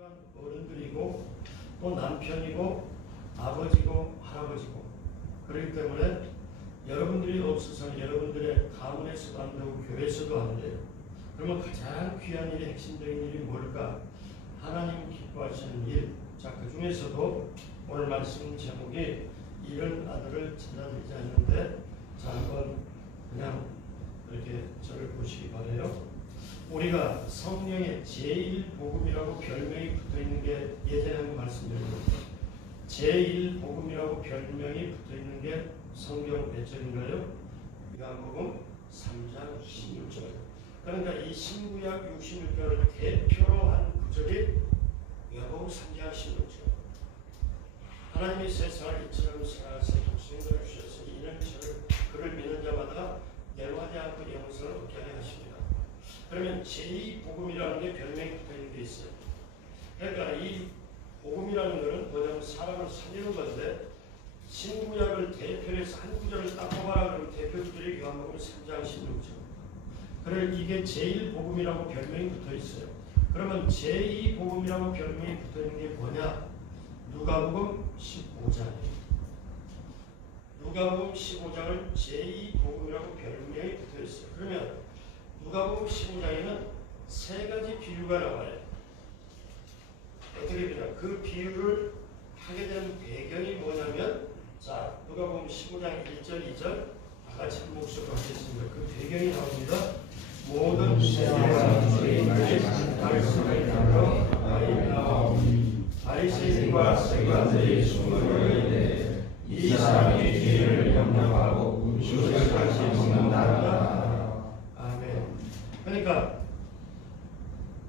필요한 어른들이고 또 남편이고 아버지고 할아버지고 그렇기 때문에 여러분들이 없어서는 여러분들의 가문에서도 안 되고 교회에서도 안 돼요. 그러면 가장 귀한 일이 핵심적인 일이 뭘까? 하나님 기뻐하시는 일. 자, 그 중에서도 오늘 말씀 제목이 이런 아들을 찾아들지 않는데, 자, 한번 그냥 이렇게 저를 보시기 바라요. 우리가 성령의 제1복음이라고 별명이 붙어있는 게 예전에 한번 말씀드렸는데, 제1복음이라고 별명이 붙어있는 게 성경 몇 절인가요? 요한복음 3장 16절. 그러니까 이 신구약 66절을 대표로 한 구절이 요한복음 3장 16절. 하나님이 세상을 이처럼 사랑하사 독생자를 주셨으니 이는 그를 믿는 자마다 멸망하지 않고 영생을 얻게 하려 하십니다. 그러면 제2복음이라는 게 별명이 붙어있는 게 있어요. 그러니까 이 복음이라는 것은 뭐냐면 사람을 살리는 건데, 신구약을 대표해서 한 구절을 딱 뽑아라 그러면 대표 구절이 요한복음 3장 16절. 그래 이게 제1복음이라고 별명이 붙어있어요. 그러면 제2복음이라고 별명이 붙어있는 게 뭐냐? 누가복음 15장이에요. 누가복음 15장을 제2복음이라고 별명이 붙어있어요. 그러면 누가복음 15장에는 세 가지 비유가 나와요. 어떻게 되냐? 그 비유를 하게 된 배경이 뭐냐면, 자, 누가복음 15장 1절, 2절 다 같이 한 목소리로 하겠습니다. 그 배경이 나옵니다. 모든 세상의 말씀을 따라 아리나오니 바리새인과 서기관들이 숨을 이르되 이 사람이 죄를 용납하고 음식을 같이 먹는다. 아멘. 그러니까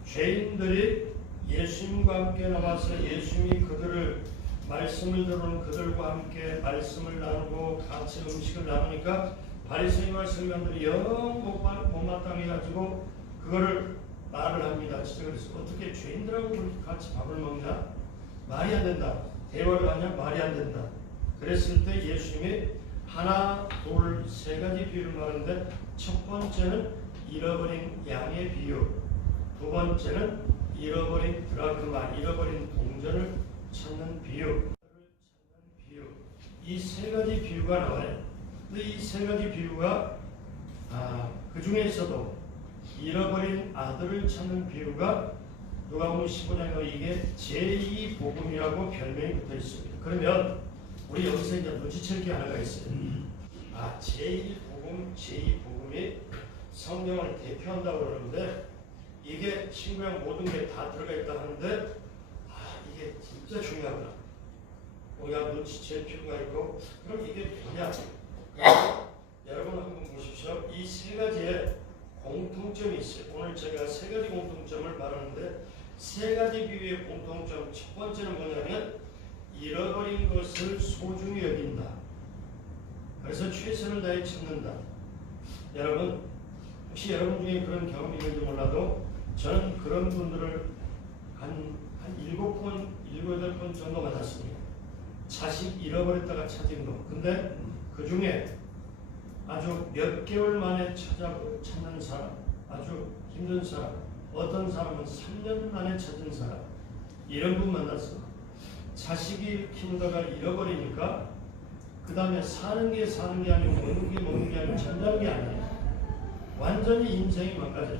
죄인들이 예수님과 함께 나와서 예수님이 그들을 말씀을 들은 그들과 함께 말씀을 나누고 같이 음식을 나누니까 바리새인과 서기관들이 영 못마땅해 가지고 그거를 말을 합니다. 그래서 어떻게 죄인들하고 그렇게 같이 밥을 먹냐? 말이 안 된다. 대화를 하냐? 말이 안 된다. 그랬을 때 예수님이 하나, 둘, 세 가지 비유를 말하는데, 첫 번째는 잃어버린 양의 비유, 두 번째는 잃어버린 드라크마, 잃어버린 동전을 찾는 비유, 이 세 가지 비유가 나와요. 근데 이 세 가지 비유가 그 중에서도 잃어버린 아들을 찾는 비유가 누가복음 15장에 이게 제2복음이라고 별명이 붙어 있습니다. 그러면 우리 여기서 이제 눈치챌 게 하나가 있어요. 제1복음, 제2복음이 성경을 대표한다고 그러는데, 이게 신구약 모든 게 다 들어가 있다 하는데, 이게 진짜 중요하구나. 우리가 눈치챌 필요가 있고, 그럼 이게 뭐냐? 여러분 한번 보십시오. 이 세 가지의 공통점이 있어요. 오늘 제가 세 가지 공통점을 말하는데, 세 가지 비유의 공통점, 첫 번째는 뭐냐면 잃어버린 것을 소중히 여긴다. 그래서 최선을 다해 찾는다. 여러분, 혹시 여러분 중에 그런 경험이 있는지 몰라도 저는 그런 분들을 한 7번, 7번 정도 만났습니다. 자식 잃어버렸다가 찾은 거. 근데 그 중에 아주 몇 개월 만에 찾는 사람, 아주 힘든 사람, 어떤 사람은 3년 만에 찾은 사람, 이런 분 만났어. 자식이 키우다가 잃어버리니까 그 다음에 사는 게 아니고 먹는 게 아니고 잠자는 게 아니에요. 완전히 인생이 망가져요.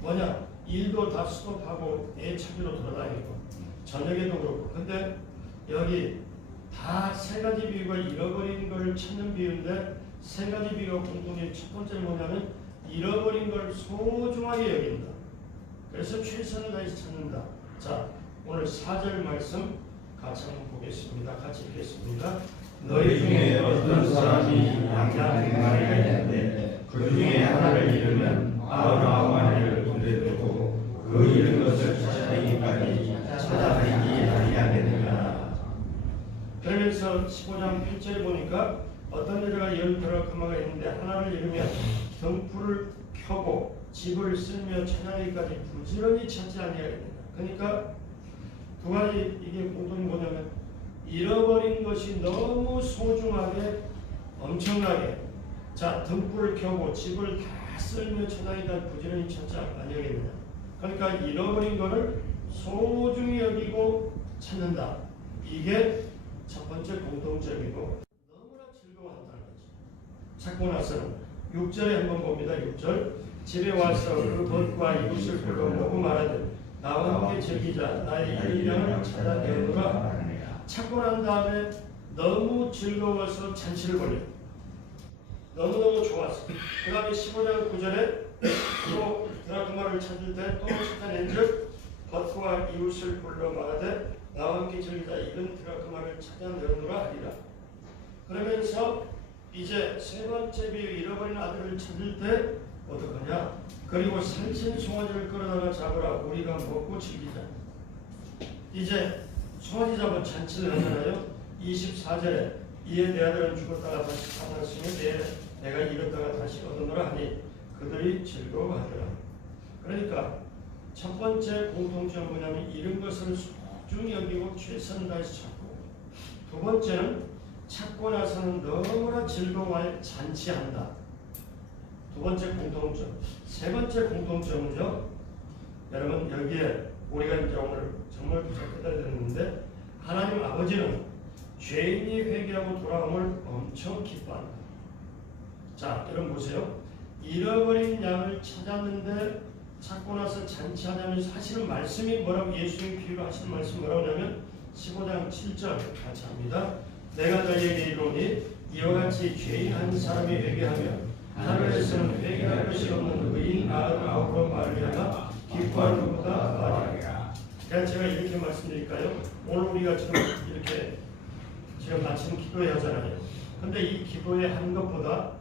뭐냐? 일도 다 스톱하고 애 찾으러 돌아다니고 저녁에도 그렇고. 근데 여기 다 세 가지 비유가 잃어버린 걸 찾는 비유인데, 세 가지 비유가 공통된 첫 번째는 뭐냐면 잃어버린 걸 소중하게 여긴다. 그래서 최선을 다해서 찾는다. 자, 오늘 4절 말씀 같이 한번 보겠습니다. 같이 읽겠습니다. 너희 중에 어떤 사람이 양양 마리가 있는데 그 중에 하나를 잃으면 99마리를 군대 두고 그 잃은 것을 찾아내기까지 찾아다니기 아니하겠느냐. 그러면서 15장 8절에 보니까 어떤 여자가 10드라크마가 있는데 하나를 잃으면 등불을 켜고 집을 쓸며 찾아내기까지 부지런히 찾지 아니하겠느냐. 그러니까 두 가지 이게 공통이 뭐냐면 잃어버린 것이 너무 소중하게 엄청나게, 자, 등불을 켜고 집을 다 쓸며 찾아내기까지 부지런히 찾지 아니하겠느냐. 그러니까 잃어버린 것을 소중히 여기고 찾는다. 이게 첫 번째 공통점이고 너무나 즐거워한다는 거죠. 찾고 나서는 6절에 한번 봅니다. 6절 집에 와서 그 벗과 이웃을 불러 모고 말하되 나와 함께 즐기자. 나의 일량을 찾아내오노라. 찾고 난 다음에 너무 즐거워서 잔치를 벌려. 너무너무 좋았어. 그 다음에 15장 9절에 또 드라크마를 찾을 때 또 찾아낸즉 벗과 이웃을 불러 말하되 나와 함께 즐기자. 이런 드라크마를 찾아내오노라 하리라. 그러면서 이제 세 번째 비유 잃어버린 아들을 찾을 때 어떡하냐? 그리고 살찐 송아지를 끌어다가 잡으라. 우리가 먹고 즐기자. 이제 송아지 잡아 잔치를 하잖아요. 24절에 이에 내 아들은 죽었다가 다시 살아났으니 내가 잃었다가 다시 얻으노라 하니 그들이 즐거워하더라. 그러니까 첫 번째 공통점은 뭐냐면 잃은 것을 소중히 여기고 최선을 다해서 찾고, 두 번째는 찾고 나서는 너무나 즐거워할 잔치한다. 두 번째 공통점. 세 번째 공통점은요, 여러분 여기에 우리가 이제 오늘 정말 깨달아야 되는데, 하나님 아버지는 죄인이 회개하고 돌아옴을 엄청 기뻐한다. 자, 여러분 보세요. 잃어버린 양을 찾았는데 찾고 나서 잔치하자면서 하시는 말씀이 뭐라고, 예수님 비유로 하시는 말씀이 뭐라고 하냐면 15장 7절 같이 합니다. 내가 너희에게 이르노니 이와 같이 죄인 한 사람이 회개하며 하늘에서는 회개할 것이 없는 의인 99로 말미암아 기뻐하는 것보다 나으리라. 제가 이렇게 말씀드릴까요? 오늘 우리가 지금 이렇게 지금 마침 기도회 하잖아요. 근데 이 기도회 하는 것보다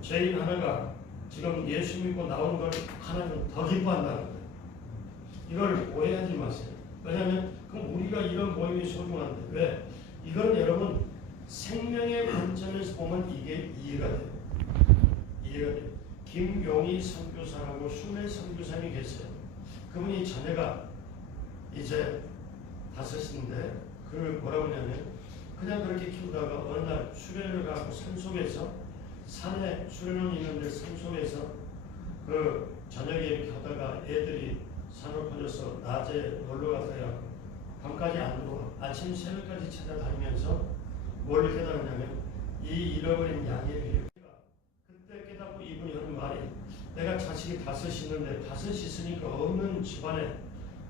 죄인 하나가 지금 예수 믿고 나오는 걸 하나는 더 기뻐한다는 거예요. 이걸 오해하지 마세요. 왜냐하면 그럼 우리가 이런 모임이 소중한데 왜? 이건 여러분 생명의 관점에서 보면 이게 이해가 돼요. 이해가 돼요. 김용희 선교사라고 순회 선교사님이 계세요. 그분이 자녀가 이제 5인데 그걸 뭐라고 하냐면 그냥 그렇게 키우다가 어느 날 수련을 가고 산속에서, 산에 수련원이 있는데 산속에서 그 저녁에 이렇게 하다가 애들이 산을 퍼져서 낮에 놀러 갔다가 밤까지 안 들어와 아침 새벽까지 찾아다니면서 뭘 깨달았냐면 이 잃어버린 양의 비유. 그때 깨닫고 이분이 하는 말이, 내가 자식이 5 있는데 5 있으니까 없는 집안에,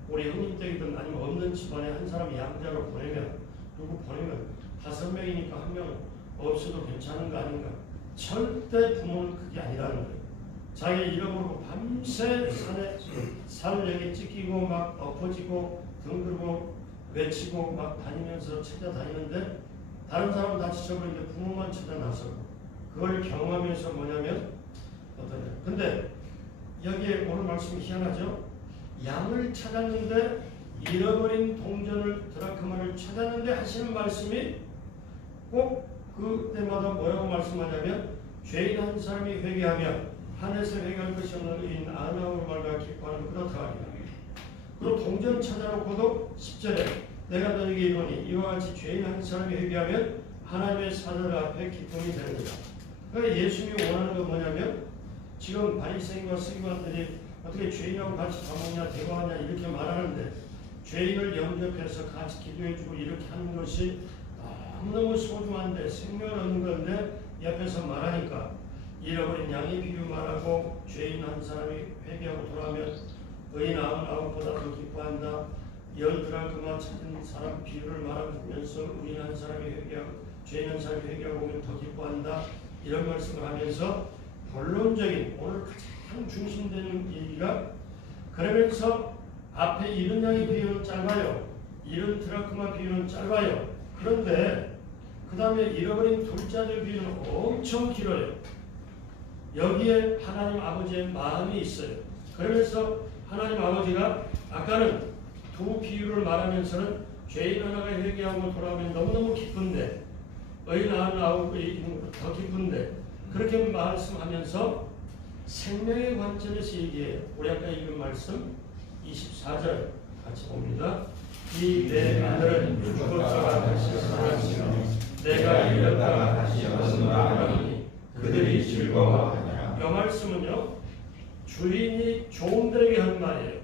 우리 형님 댁이든 아니면 없는 집안에 한 사람 양자로 보내면, 누구 보내면 5명이니까 1명 없어도 괜찮은 거 아닌가? 절대 부모는 그게 아니라는 거예요. 자기 잃어버리고 밤새 산에 산을 찢기고 막 엎어지고 등들고 외치고 막 다니면서 찾아다니는데 다른 사람은 다 지쳐버리는데 부모만 찾아나서 그걸 경험하면서 뭐냐면 어떠냐. 근데 여기에 오늘 말씀이 희한하죠. 양을 찾았는데 잃어버린 동전을, 드라크마를 찾았는데 하시는 말씀이 꼭 그때마다 뭐라고 말씀하냐면 죄인 한 사람이 회개하면 하늘에서 회개할 것이 없는 의인 99로 말과 기뻐하는 그렇다 하리라. 그리고 동전 찾아놓고도 10절에 내가 너에게 이르노니 이와 같이 죄인 한 사람이 회개하면 하나님의 사들 앞에 기쁨이 되느니라. 그러니까 예수님이 원하는 건 뭐냐면 지금 바리새인과 서기관들이 어떻게 죄인하고 같이 밥 먹냐 대화하냐 이렇게 말하는데 죄인을 영접해서 같이 기도해주고 이렇게 하는 것이 너무너무 소중한데 생명을 얻는 건데 옆에서 말하니까 잃어버린 양의 비유 말하고 죄인 한 사람이 회개하고 돌아오면 의인 99보다 더 기뻐한다. 10드라크마 찾은 사람 비유를 말하면서 의인 한 사람이 회개하고 죄인 한 사람이 회개하고 오면 더 기뻐한다. 이런 말씀을 하면서 본론적인 오늘 가장 중심되는 얘기가, 그러면서 앞에 잃은 양의 비유는 짧아요. 잃은 드라크마 비유는 짧아요. 그런데 그 다음에 잃어버린 둘째 아들 비유는 엄청 길어요. 여기에 하나님 아버지의 마음이 있어요. 그러면서 하나님 아버지가 아까는 두 비유를 말하면서는 죄인 하나가 회개하고 돌아오면 너무너무 기쁜데 의인 99이 더 기쁜데 그렇게 말씀하면서 생명의 관점에서 얘기해요. 우리 아까 읽은 말씀 24절 같이 봅니다. 이 내 아들은 죽었다가 다시 살아났으며 내가 잃었다가 다시 얻으노라 하니 그들이 즐거워하니라. 이 말씀은요 주인이 종들에게 한 말이에요.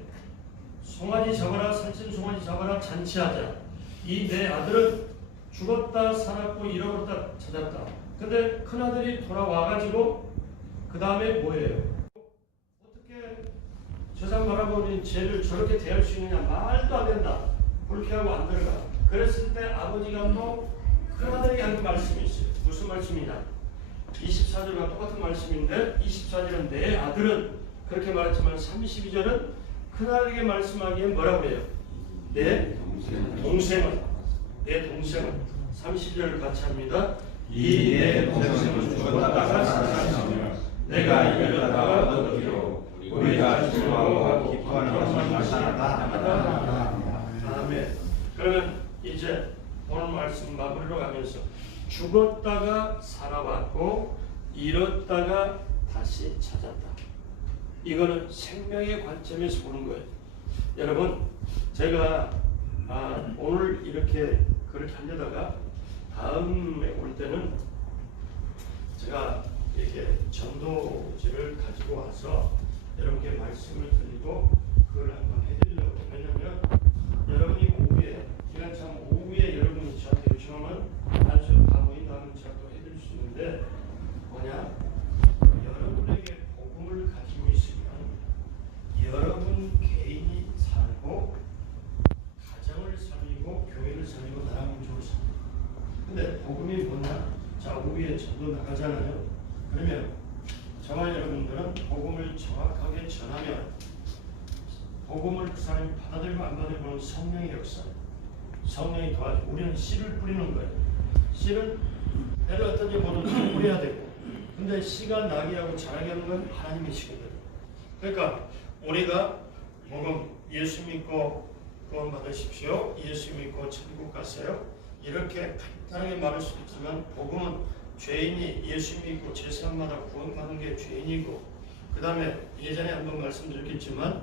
송아지 잡아라, 살찐 송아지 잡아라, 잔치하자. 이 내 아들은 죽었다 살았고 잃어버렸다 찾았다. 근데 큰아들이 돌아와가지고 그 다음에 뭐예요? 어떻게 세상 바라보는 죄를 저렇게 대할 수 있느냐? 말도 안 된다. 불쾌하고 안 들어가. 그랬을 때 아버지가 또 큰아들에게 하는 말씀이 있어요. 무슨 말씀이냐? 24절과 똑같은 말씀인데 24절은 내 아들은 그렇게 말했지만 32절은 큰아들에게 말씀하기에 뭐라고 해요? 내 동생은 30절을 같이 합니다. 이 내 동생은 죽었다가 살았으며 내가 이겼다가 얻기로 우리가 즐거워하고 기뻐하는 것을 나타났다. 아멘. 그러면 이제 오늘 말씀 마무리로 가면서 죽었다가 살아왔고 잃었다가 다시 찾았다. 이거는 생명의 관점에서 보는 거예요. 여러분, 제가 오늘 이렇게 그렇게 하려다가 다음에 올 때는 제가 이렇게 전도지를 가지고 와서 여러분께 말씀을 드리고 그걸 한번 해드리려고. 왜냐면 여러분이 오후에, 이건 참 오후에 여러분이 저한테 요청하면 단순 다음에 제가 또 해드릴 수 있는데 뭐냐? 여러분에게 복음을 가지고 있으면 여러분 개인이 살고 가정을 살리고 교회를 살리고 나라 민족을 살리고. 근데 복음이 뭐냐? 자, 오후에 전도 나가잖아요. 그러면 저와 여러분들은 복음을 정확하게 전하면 복음을 그 사람이 받아들이고 안 받아들이고는 성령의 역사, 성령이 도와주고 우리는 씨를 뿌리는 거예요. 씨는 애를 어떤지 모르는 뿌려야 되고, 근데 씨가 나게 하고 자라게 하는 건 하나님이시거든요. 그러니까 우리가 복음 예수 믿고 구원 받으십시오, 예수 믿고 천국 가세요, 이렇게 간단하게 말할 수 있지만 복음은 죄인이 예수 믿고 제사마다 구원받는 게 죄인이고, 그 다음에 예전에 한번 말씀드렸겠지만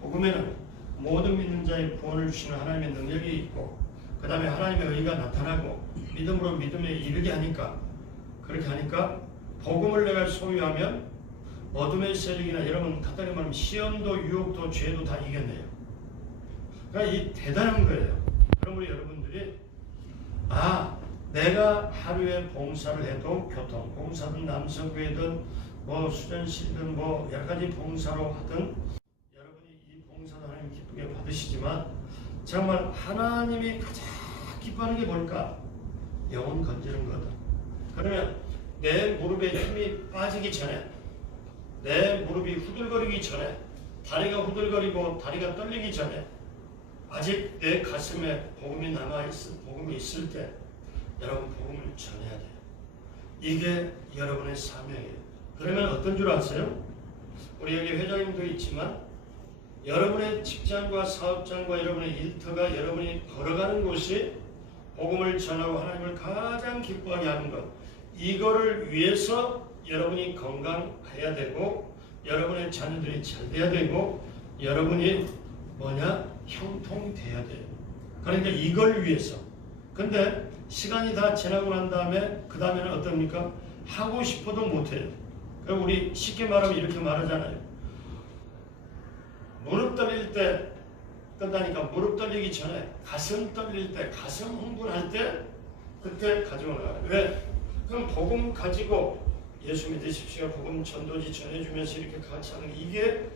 복음에는 모든 믿는 자의 구원을 주시는 하나님의 능력이 있고, 그 다음에 하나님의 의가 나타나고 믿음으로 믿음에 이르게 하니까, 그렇게 하니까 복음을 내가 소유하면 어둠의 세력이나 여러분 간단히 말하면 시험도 유혹도 죄도 다 이겨내요. 그러니까 이 대단한 거예요. 그럼 우리 여러분들이 내가 하루에 봉사를 해도 교통 봉사든 남성교회든 뭐 수련실이든 뭐 여러 가지 봉사로 하든 여러분이 이 봉사도 하나님 기쁘게 받으시지만 정말 하나님이 가장 기뻐하는 게 뭘까? 영혼 건지는 거다. 그러면 내 무릎에 힘이 빠지기 전에, 내 무릎이 후들거리기 전에, 다리가 후들거리고 다리가 떨리기 전에 아직 내 가슴에 복음이 남아있을, 복음이 있을 때 여러분 복음을 전해야 돼요. 이게 여러분의 사명이에요. 그러면 어떤 줄 아세요? 우리 여기 회장님도 있지만 여러분의 직장과 사업장과 여러분의 일터가 여러분이 걸어가는 곳이 복음을 전하고 하나님을 가장 기뻐하게 하는 것, 이거를 위해서 여러분이 건강해야 되고 여러분의 자녀들이 잘 돼야 되고 여러분이 형통이 돼야 돼요. 그러니까 이걸 위해서. 근데 시간이 다 지나고 난 다음에 그 다음에는 어떻습니까? 하고 싶어도 못해요. 그럼 우리 쉽게 말하면 이렇게 말하잖아요. 무릎 떨릴 때 뜬다니까 무릎 떨리기 전에 가슴 떨릴 때, 가슴 흥분할 때 그때 가지고 나가요. 왜? 그럼 복음 가지고 예수 믿으십시오, 복음 전도지 전해주면서 이렇게 같이 하는 게 이게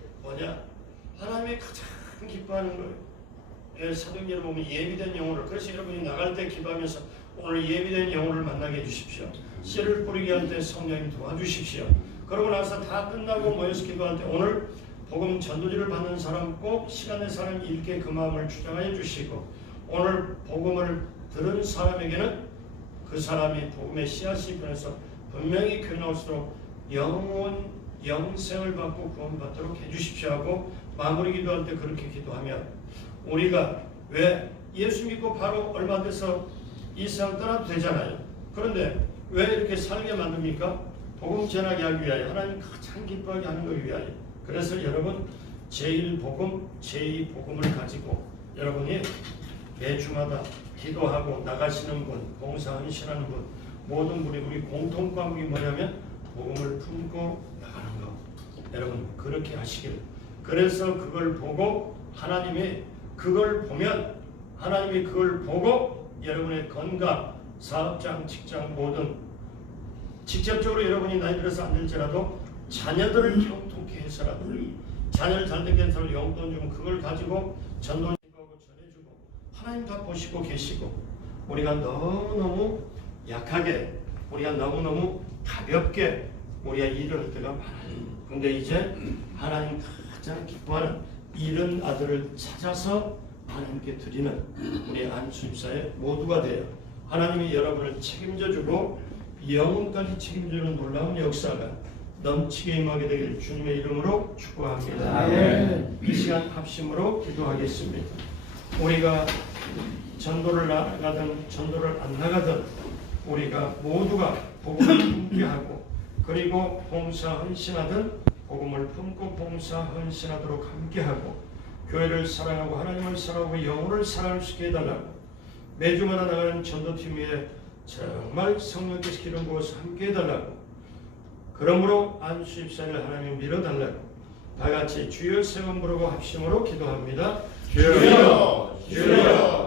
하나님이 가장 기뻐하는 거예요. 사도행전을 보면 예비된 영혼을, 그래서 여러분이 나갈 때 기도하면서 오늘 예비된 영혼을 만나게 해주십시오. 씨를 뿌리게 할 때 성령님 도와주십시오. 그러고 나서 다 끝나고 모여서 기도할 때 오늘 복음 전도지를 받는 사람 꼭 시간 내 사람 읽게 그 마음을 주장하여 주시고, 오늘 복음을 들은 사람에게는 그 사람이 복음의 씨앗이 변해서 분명히 교회 나올수록 영생을 받고 구원받도록 해주십시오 하고 마무리 기도할 때 그렇게 기도하면, 우리가 왜 예수 믿고 바로 얼마 안 돼서 이 세상 떠나도 되잖아요. 그런데 왜 이렇게 살게 만듭니까? 복음 전하게 하기 위하여, 하나님 가장 기뻐하게 하는 것 위하여. 그래서 여러분 제1복음, 제2복음을 가지고 여러분이 매주마다 기도하고 나가시는 분, 봉사하시는 분, 모든 분이 우리 공통 과목이 뭐냐면 복음을 품고 나가는 것. 여러분 그렇게 하시길. 그래서 그걸 보고 하나님이 그걸 보면 하나님이 그걸 보고 여러분의 건강, 사업장, 직장 모든 직접적으로 여러분이 나이 들어서 안 될지라도 자녀들을 형통케 해서라도 자녀를 잘되게 해서 용돈 주면 그걸 가지고 전도하고 전해주고 하나님 다 보시고 계시고 우리가 너무너무 약하게 우리가 너무너무 가볍게 우리가 일을 할 때가 많아요. 근데 이제 하나님 가장 기뻐하는 이런 아들을 찾아서 하나님께 드리는 우리 안수입사의 모두가 돼요. 하나님이 여러분을 책임져주고 영혼까지 책임지는 놀라운 역사가 넘치게 임하게 되길 주님의 이름으로 축복합니다. 아멘. 이 시간 합심으로 기도하겠습니다. 우리가 전도를 나가든 전도를 안 나가든 우리가 모두가 복음을 함께하고 그리고 봉사 헌신하든 복음을 품고 봉사 헌신하도록 함께하고 교회를 사랑하고 하나님을 사랑하고 영혼을 사랑할 수 있게 해달라고 매주마다 나가는 전도팀 위에 정말 성령께서 기름 부어서 함께 해달라고 그러므로 안수입사를 하나님 밀어달라고 다같이 주여 세 번 부르고 합심으로 기도합니다. 주여, 주여.